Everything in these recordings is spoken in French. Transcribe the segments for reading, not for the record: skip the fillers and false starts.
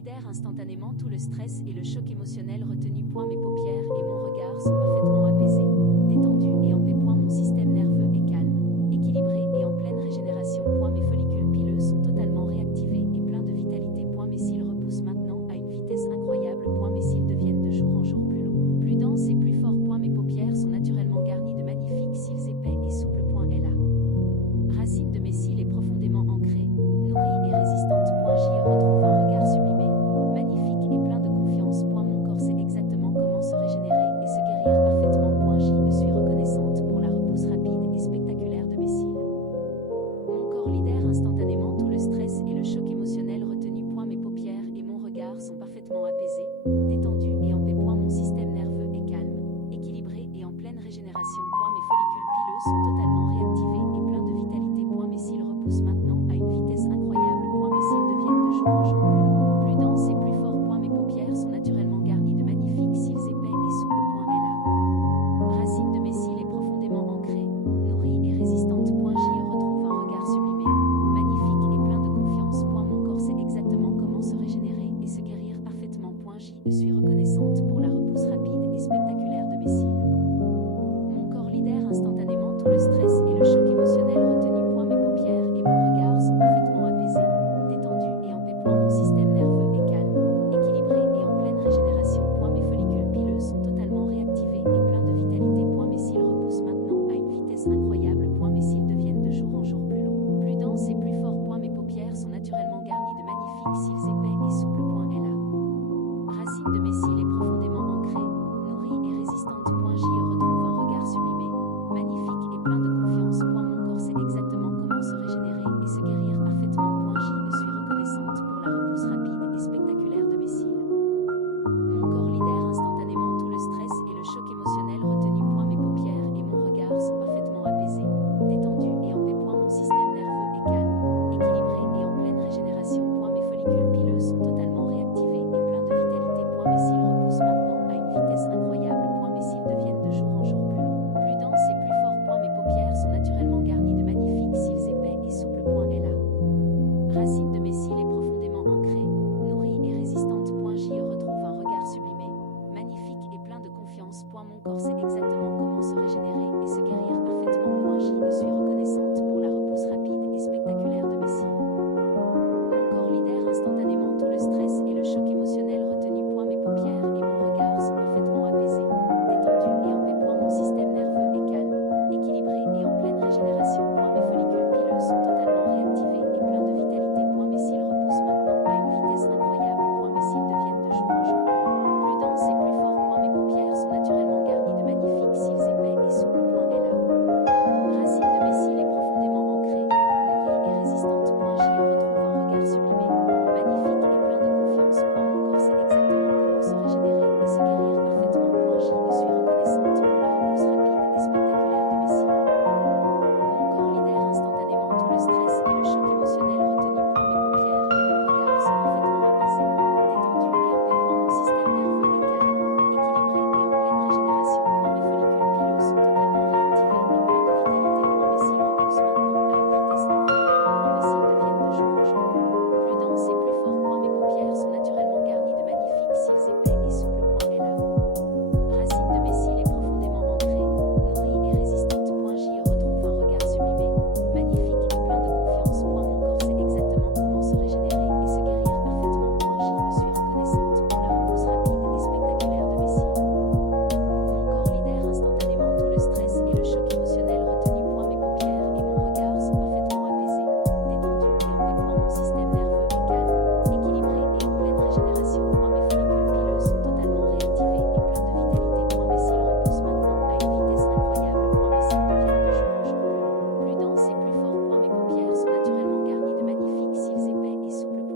libère instantanément tout le stress et le choc émotionnel retenu. Mes paupières et mon regard sont parfaitement apaisés, détendus et en paix. Mon système nerveux est calme, équilibré et en pleine régénération. Mes follicules pileux sont totalement réactivés et pleins de vitalité. Mes cils repoussent maintenant à une vitesse incroyable. Mes cils deviennent de jour en jour plus longs, plus denses et plus forts. Mes paupières sont naturellement garnies de magnifiques cils épais et souples. La racine de mes cils est profondément ancrée, nourrie et résistante. J'y retrouve un regard sublimé, magnifique et plein de confiance. Mon corps sait exactement comment se régénérer et se guérir parfaitement. J'y suis reconnaissante pour la repousse rapide et spectaculaire de mes cils. Mon corps libère instantanément tout le stress et le choc émotionnel retenu. Mes paupières et mon regard sont parfaitement apaisés, détendus et en paix. Mon système nerveux est calme, équilibré et en pleine régénération. Mes follicules pileux sont totalement réactivés et pleins de vitalité. Mes cils repoussent maintenant à une vitesse incroyable. Mes cils deviennent de jour en jour plus longs, plus denses et plus forts. Mes paupières sont naturellement garnies de magnifiques cils épais et souples. La racine de mes cils est profondément ancrée, nourrie et résistante. J'y retrouve un regard sublimé, magnifique et plein de confiance. Mon corps sait exactement comment se régénérer et se guérir parfaitement. J'y suis reconnaissante pour la repousse rapide et spectaculaire de mes cils. Mon corps libère instantanément tout le stress et le choc émotionnel retenu. Mes paupières et mon regard sont parfaitement apaisés, détendus et en paix. Mon système nerveux est calme, équilibré et en pleine régénération. Mes follicules pileux sont totalement réactivés et pleins de vitalité. Mes cils repoussent maintenant à une vitesse incroyable. Mes cils deviennent de jour en jour plus longs, plus denses et plus forts. Mes paupières sont naturellement garnies de magnifiques cils épais et souples. La racine de mes cils est profondément ancrée, nourrie et résistante. J'y retrouve un regard sublimé, magnifique et plein de confiance. Mon corps sait exactement comment se régénérer et se guérir parfaitement. J'y suis reconnaissante pour la repousse rapide et spectaculaire de mes cils. Mon corps libère instantanément tout le stress et le choc émotionnel retenu. Mes paupières et mon regard sont parfaitement apaisés, détendus et en paix. Mon système nerveux est calme, équilibré et en pleine régénération. Mes follicules pileux sont totalement réactivés et pleins de vitalité. Mes cils repoussent maintenant à une vitesse incroyable. Mes cils deviennent de jour en jour plus longs, plus denses et plus forts. Mes paupières sont naturellement garnies de magnifiques cils épais et souples. La racine de mes cils est profondément ancrée, nourrie et résistante. J'y retrouve un regard sublimé, magnifique et plein de confiance. Mon corps sait exactement comment se régénérer et se guérir parfaitement. J'y suis reconnaissante pour la repousse rapide et spectaculaire de mes cils. Mon corps libère instantanément tout le stress et le choc émotionnel retenu. Mes paupières et mon regard sont parfaitement apaisés, détendus et en paix. Mon système nerveux est calme, équilibré et en pleine régénération. Mes follicules pileux sont totalement réactivés et pleins de vitalité. Mes cils repoussent maintenant à une vitesse incroyable. Mes cils deviennent de jour en jour plus denses et plus forts. Mes paupières sont naturellement garnies de magnifiques cils épais et souples. La racine de mes cils est profondément ancrée, nourrie et résistante. J'y retrouve un regard sublimé, magnifique et plein de confiance. Mon corps sait exactement comment se régénérer et se guérir parfaitement. J'y suis reconnaissante pour la repousse rapide et spectaculaire de mes cils. Mon corps libère instantanément tout le stress et le choc émotionnel retenu. Mes paupières et mon regard sont parfaitement apaisés, détendus et en paix. Mon système nerveux est calme, équilibré et en pleine régénération. Mes follicules pileux sont totalement réactivés et pleins de vitalité. Mes cils repoussent maintenant à une vitesse incroyable. Mes cils deviennent de jour en jour plus denses et plus forts. Mes paupières sont naturellement garnies de magnifiques cils épais et souples. La racine de mes cils est profondément ancrée, nourrie et résistante. J'y retrouve un regard sublimé, magnifique et plein de confiance. Mon corps sait exactement comment se régénérer et se guérir parfaitement. J'y suis reconnaissante pour la repousse rapide et spectaculaire de mes cils. Mon corps libère instantanément tout le stress et le choc émotionnel retenu. Mes paupières et mon regard sont parfaitement apaisés, détendus et en paix. Mon système nerveux est calme, équilibré et en pleine régénération. Mes follicules pileux sont totalement réactivés et pleins de vitalité. Mes cils repoussent maintenant à une vitesse incroyable. Mes cils deviennent de jour en jour plus denses et plus forts. Mes paupières sont naturellement garnies de magnifiques cils épais et souples.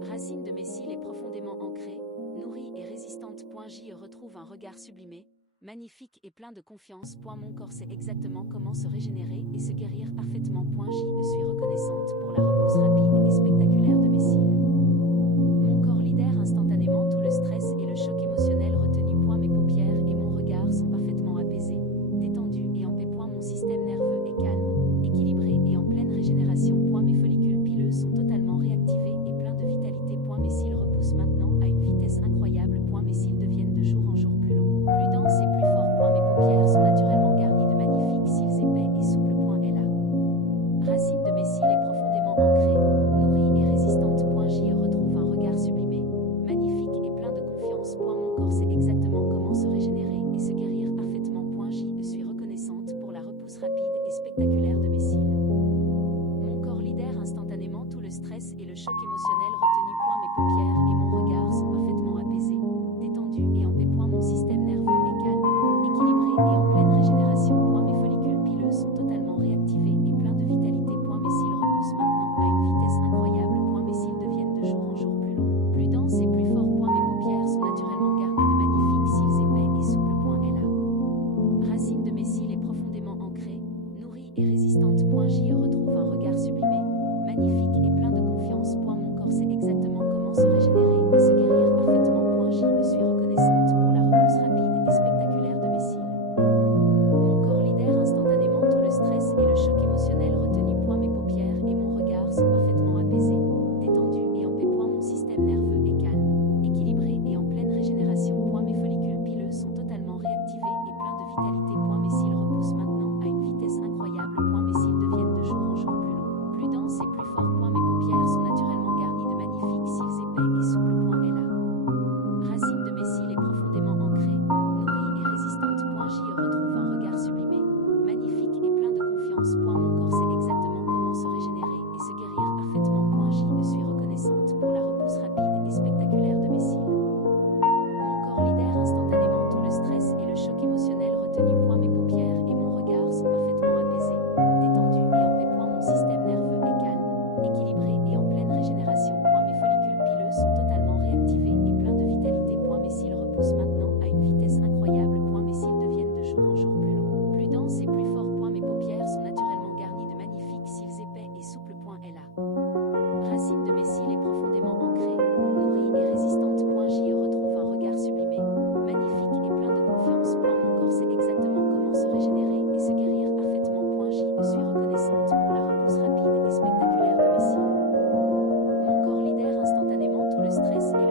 La racine de mes cils est profondément ancrée, nourrie et résistante. J'y retrouve un regard sublimé, magnifique et plein de confiance. Mon corps sait exactement comment se régénérer et se guérir parfaitement. J'y suis reconnaissante pour la repousse rapide et spectaculaire de mes cils. Mon corps libère instantanément tout le stress et le choc émotionnel retenu. Mes paupières et mon regard sont parfaitement apaisés, détendus et en paix. Mon système nerveux est calme, équilibré et en pleine régénération. Mes follicules pileux sont totalement réactivés et pleins de vitalité. Mes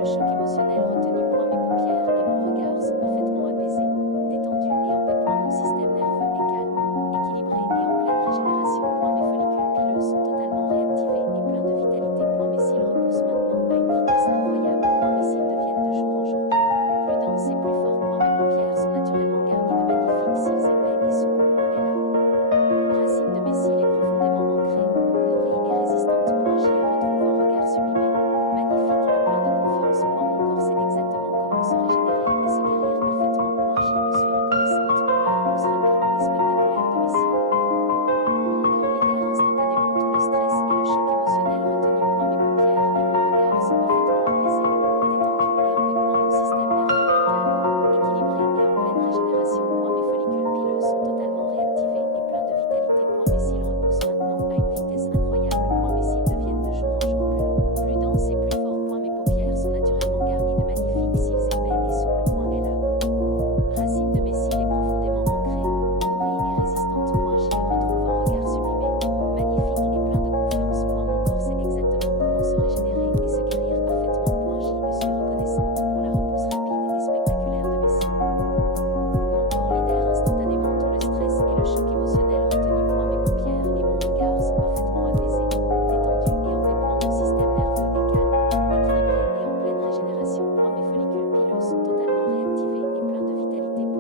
le choc émotionnel retenu. Point mes paupières et mon regard sont parfaitement apaisés, détendus et en paix. Point mon système nerveux est calme, équilibré et en pleine régénération. Point mes follicules pileux sont totalement réactivés et pleins de vitalité. Point mes cils repoussent maintenant à une vitesse incroyable. Point mes cils deviennent de jour en jour plus denses et plus forts. Point mes paupières sont naturellement garnies de magnifiques cils épais et souples. Point est là. Racine de mes cils est profondément ancrée, nourrie et résistante. Point j'y retrouve un regard sublimé, magnifique et plein de confiance. Point mon corps sait exactement comment se régénérer et se guérir parfaitement. Point j'y suis reconnaissante pour la repousse rapide et spectaculaire de mes cils. Mon corps libère instantanément tout le stress et le choc émotionnel retenu. Point mes paupières et mon regard sont parfaitement apaisés, détendus et en paix. Point mon système nerveux est calme, équilibré et en pleine régénération. Point mes follicules pileux sont totalement réactivés et pleins de vitalité. Point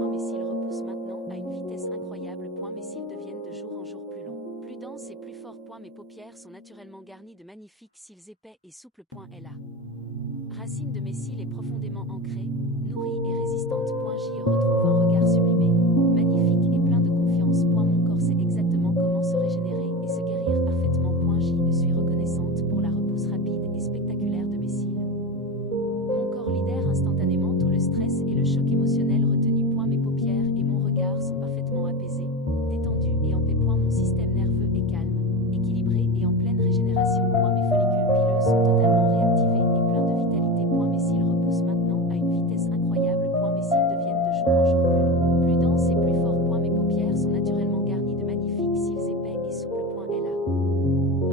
mes cils repoussent maintenant à une vitesse incroyable. Point mes cils deviennent de jour en jour plus denses et plus forts. Point mes paupières sont naturellement garnies de magnifiques cils épais et souples. Point est là. Racine de mes cils est profondément ancrée, nourrie et résistante. Point j'y retrouve un regard sublimé, magnifique et plein de confiance. Point mon corps sait exactement comment se régénérer et se guérir parfaitement. Point j'y suis reconnaissante pour la repousse rapide et spectaculaire de mes cils. Mon corps libère instantanément tout le stress et le choc émotionnel retenu. Point mes paupières et mon regard sont parfaitement apaisés, détendus et en paix. Point mon système nerveux est calme, équilibré et en pleine régénération. Point mes follicules pileux sont totalement réactivés et pleins de vitalité. Point mes cils repoussent maintenant à une vitesse incroyable. Point mes cils deviennent de jour en jour plus longs, plus denses et plus forts. Point mes paupières sont naturellement garnies de magnifiques cils épais et souples. Point est là. Racine de mes cils est profondément ancrée, nourrie et résistante. Point j'y retrouve un regard sublimé, magnifique et plein de confiance. Point mon corps sait exactement comment se régénérer et se guérir parfaitement. Point j'y suis reconnaissante pour la repousse rapide et spectaculaire de mes cils. Mon corps libère instantanément tout le stress et le choc émotionnel retenu. Point mes paupières et mon regard sont parfaitement apaisés, détendus et en paix. Point mon système nerveux est calme, équilibré et en pleine régénération. Point mes follicules pileux sont totalement réactivés et pleins de vitalité. Point mes cils repoussent maintenant à une vitesse incroyable. Point mes cils deviennent de jour en jour plus denses et plus forts. Point mes paupières sont naturellement garnies de magnifiques cils épais et souples. Point est là.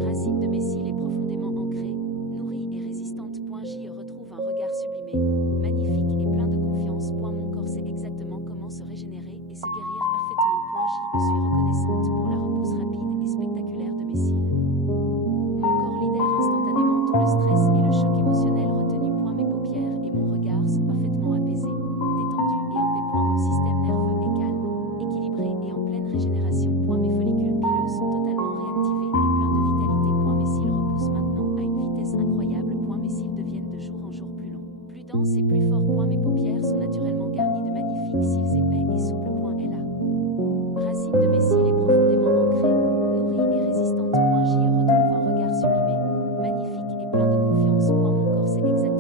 Racine de mes cils est profondément ancrée, nourrie et résistante. Point j'y retrouve un regard sublimé, magnifique et plein de confiance. Point mon corps sait exactement comment se régénérer et se guérir parfaitement. Point j'y suis reconnaissante pour la repousse rapide et spectaculaire de mes cils. Mon corps libère instantanément tout le stress et le choc émotionnel retenu. Point mes paupières et mon regard sont parfaitement apaisés, détendus et en paix. Point mon système nerveux est calme, équilibré et en pleine régénération. Point mes follicules pileux sont totalement réactivés et pleins de vitalité. Point mes cils repoussent maintenant à une vitesse incroyable. Point mes cils deviennent de jour en jour plus longs, plus denses et plus forts. Point mes paupières sont naturellement garnies de magnifiques cils épais et souples. Point est là. Racine de mes cils est profondément ancrée, nourrie et résistante. Point j'y retrouve un regard sublimé, magnifique et plein de confiance. Point mon corps sait exactement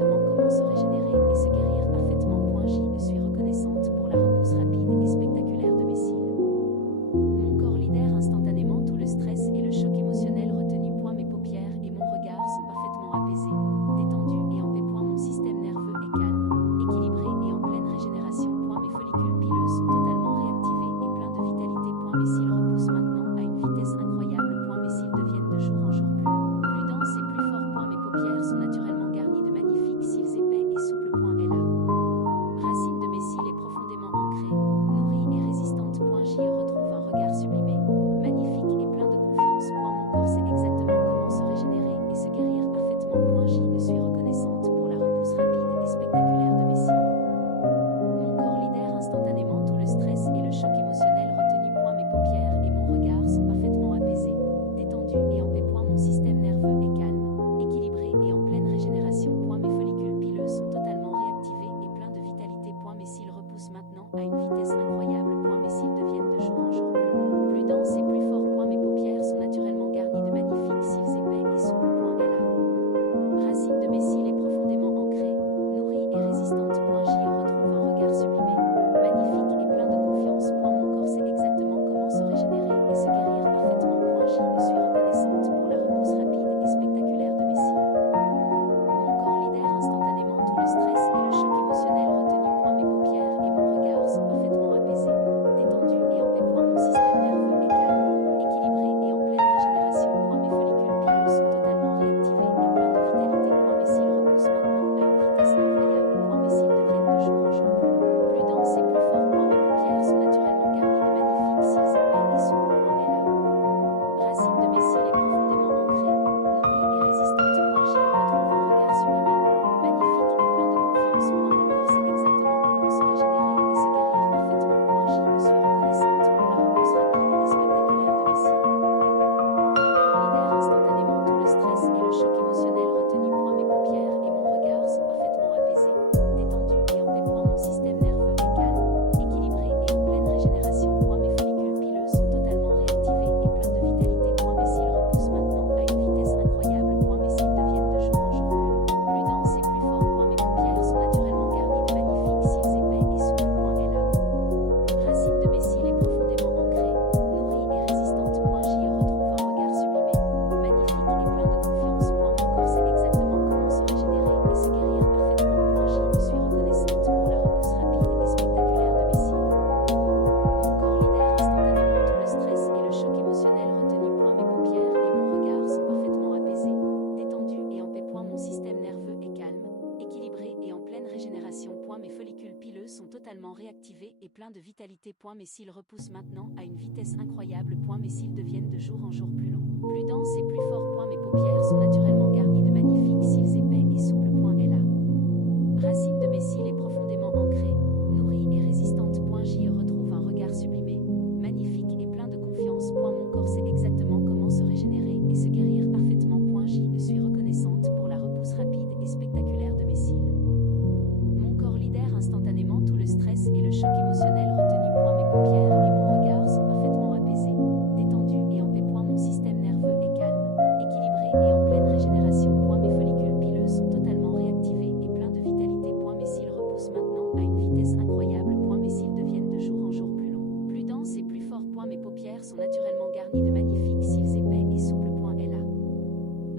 totalement réactivés et pleins de vitalité. Mes cils repoussent maintenant à une vitesse incroyable. Mes cils deviennent de jour en jour plus longs, plus denses et plus forts. Mes paupières sont naturellement garnies de magnifiques cils épais et souples. Et la racine de mes cils est profondément ancrée, nourrie et résistante. J'y retrouve un regard sublimé, magnifique et plein de confiance. Mon corps sait exactement comment se régénérer et se guérir parfaitement. J'y suis reconnaissante pour la repousse rapide et spectaculaire de mes cils. Mon corps libère instantanément tout le stress et le choc émotionnel retenu. Mes paupières et mon regard sont parfaitement apaisés, détendus et en paix. Mon système nerveux est calme, équilibré et en pleine régénération. Mes follicules pileux sont totalement réactivés et pleins de vitalité. Mes cils repoussent maintenant à une vitesse incroyable. Mes cils deviennent de jour en jour plus longs, plus denses et plus forts. Mes paupières sont naturellement garnies de magnifiques cils épais et souples. Et la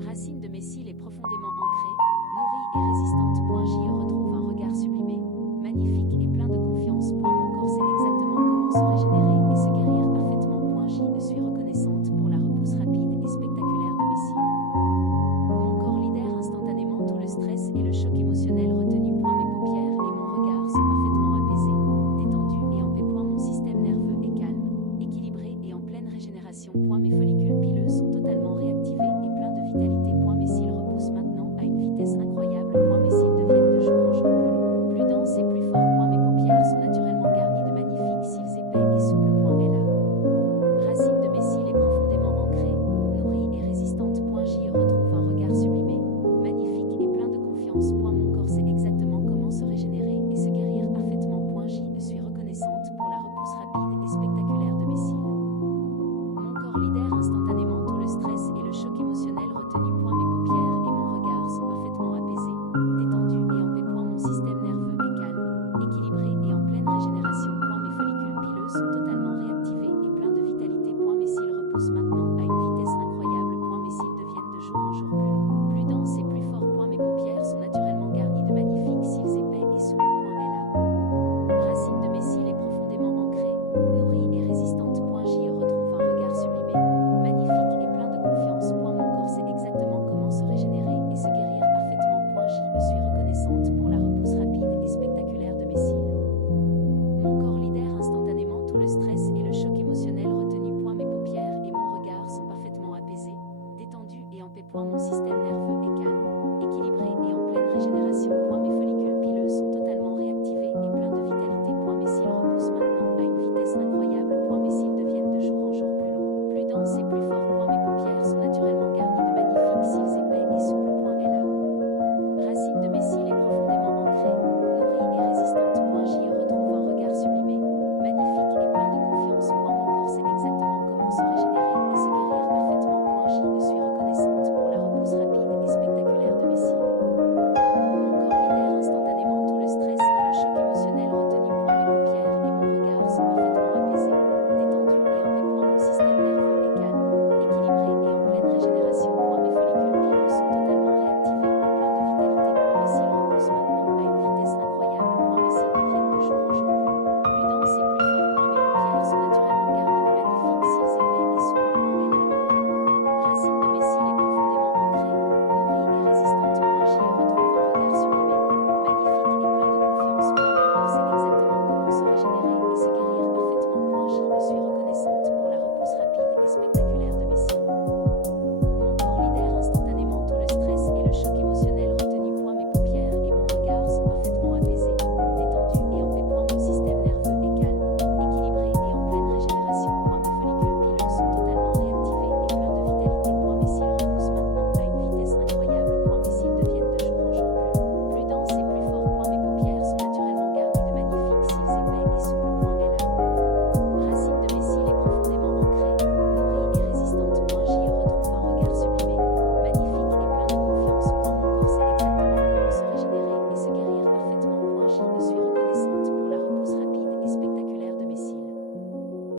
racine de mes cils est profondément ancrée, nourrie et résistante. J'y retrouve un regard sublimé, magnifique et plein de confiance. Mon corps sait exactement comment se régénérer et se guérir parfaitement. J'y suis reconnaissante pour la repousse rapide et spectaculaire de mes cils. Mon corps libère instantanément tout le stress et le choc émotionnel retenu. Mes paupières et mon regard sont parfaitement apaisés, détendus et en paix. Mon système nerveux est calme, équilibré et en pleine régénération. Mes follicules pileux sont totalement réactivés et pleins de vitalité. Mes cils repoussent maintenant à une vitesse incroyable. Mes cils deviennent de jour en jour plus longs, plus denses et plus forts. Mes paupières sont naturellement garnies de magnifiques cils épais et souples. Et la racine de mes cils est profondément ancrée, nourrie et résistante. J'y retrouve un regard sublimé, magnifique et plein de confiance. Mon corps sait exactement comment se régénérer et se guérir parfaitement. J'y suis reconnaissante pour la repousse rapide et spectaculaire de mes cils. Mon corps libère instantanément tout le stress et le choc émotionnel retenu. Mes paupières et mon regard sont parfaitement apaisés, détendus et en paix. Mon système nerveux est calme, équilibré et en pleine régénération. Mes follicules pileux sont totalement réactivés et pleins de vitalité. Mes cils repoussent maintenant à une vitesse incroyable. Mes cils deviennent de jour en jour plus longs, plus denses et plus forts. Mes paupières sont naturellement garnies de magnifiques cils épais et souples. Et la racine de mes cils est profondément ancrée, nourrie et résistante. J'y retrouve un regard sublimé, magnifique et plein de confiance. Mon corps sait exactement comment se régénérer et se guérir parfaitement. J'y suis reconnaissante pour la repousse rapide et spectaculaire de mes cils. Mon corps libère instantanément tout le stress et le choc émotionnel retenu. Mes paupières et mon regard sont parfaitement apaisés, détendus et en paix. Mon système nerveux est calme, équilibré et en pleine régénération. Mes follicules pileux sont totalement réactivés et pleins de vitalité. Mes cils repoussent maintenant à une vitesse incroyable. Mes cils deviennent de jour en jour plus longs, plus denses et plus forts. Mes paupières sont naturellement garnies de magnifiques cils épais et souples. Et la racine de mes cils est